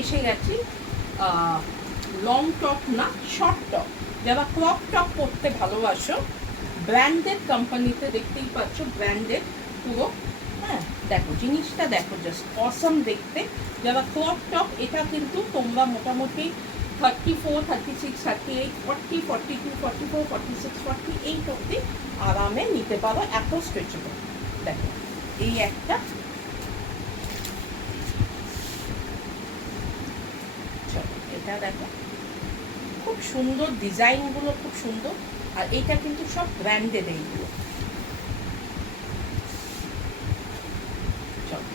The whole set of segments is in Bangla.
এসে গেছি লং টপ না, শর্ট টপ। যারা ক্রপ টপ পরতে ভালোবাসো, ব্র্যান্ডেড কোম্পানিতে, দেখতেই পাচ্ছ ব্র্যান্ডেড পুরো। হ্যাঁ দেখো জিনিসটা দেখো, জাস্ট অসম দেখতে। যারা ক্রপ টপ, এটা কিন্তু তোমরা মোটামুটি 34, 36, 38, 40, 42, 44, 46, 48 অব্দি আরামে নিতে পারো, এত স্ট্রেচেবল। দেখো এই একটা, এটা দেখো খুব সুন্দর, ডিজাইনগুলো খুব সুন্দর। আর এইটা কিন্তু সব ব্র্যান্ডেড এইগুলো। চলো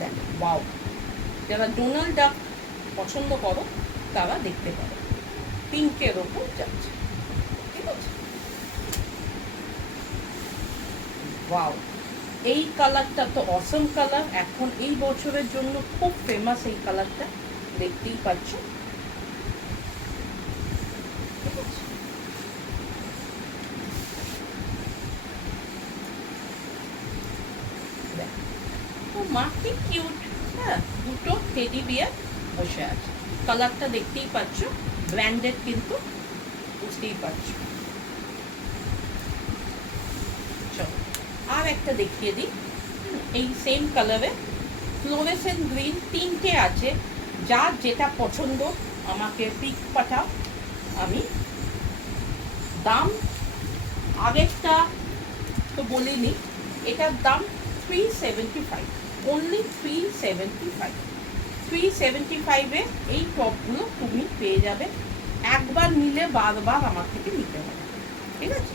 দেখো, ওয়াও, যারা ডোনাল্ড ডাক পছন্দ করো তারা দেখতে পারো, পিঙ্কের ওপর যাচ্ছে, ঠিক আছে। ওয়াও, এই কালারটা তো অসম কালার, এখন এই বছরের জন্য খুব ফেমাস এই কালারটা, দেখতেই পাচ্ছ। মা কি কিউট, হ্যাঁ দুটো টেডি বিয়ার বসে আছে। কালারটা দেখতেই পাচ্ছ, ব্র্যান্ডেড কিন্তু, বুঝতেই পারছো। চলো আর একটা দেখিয়ে দিই, এই সেম কালারে ফ্লোরেসেন্ট গ্রিন, তিনটে আছে। যার যেটা পছন্দ আমাকে পিক পাঠাও, আমি দাম আগেরটা তো বলিনি, এটার দাম 375, অনলি 375। 375-এ এই টপগুলো তুমি পেয়ে যাবে। একবার নিলে বারবার আমার থেকে নিতে হবে, ঠিক আছে।